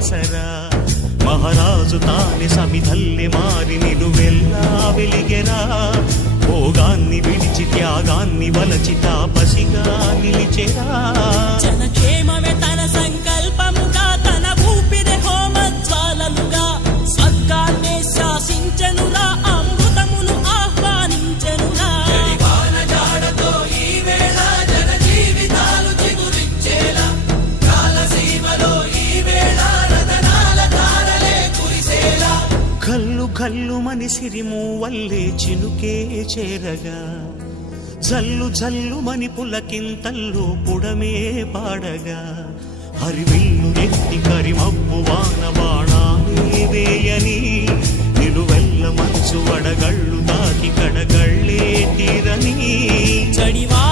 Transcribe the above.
ఆసరా మహారాజు తానే సమిధల్లె మారి నిలువెల్లా వెలిగెరా భోగాన్ని విడిచి త్యాగాన్ని వలచి తాపసిగా నిలిచెరా జనక్షేమమే తన సంకల్పముగా తన ఊపిరి హోమజ్వాలలుగా స్వర్గాన్నే శాసించెనురా అమృతమును ఆహ్వానించెనురా జాడతో ఈ వేళ జన జీవితాలు చిగురించేలా కాలసీమలో ఈ వేళ రతనాల ధారలే కురిసేలా కల్లు కల్లు మని సిరిము వల్లే చినుకే చేరగా జల్లు జల్లు మని పులకింతల్లు పుడమే పాడగా హరివిల్లు ఎత్తి కరిమబ్బు వాన బాణాలే వేయని నిలువెల్ల మనసు వడగళ్ళు తాకి కడగళ్ళే తీరని చడివా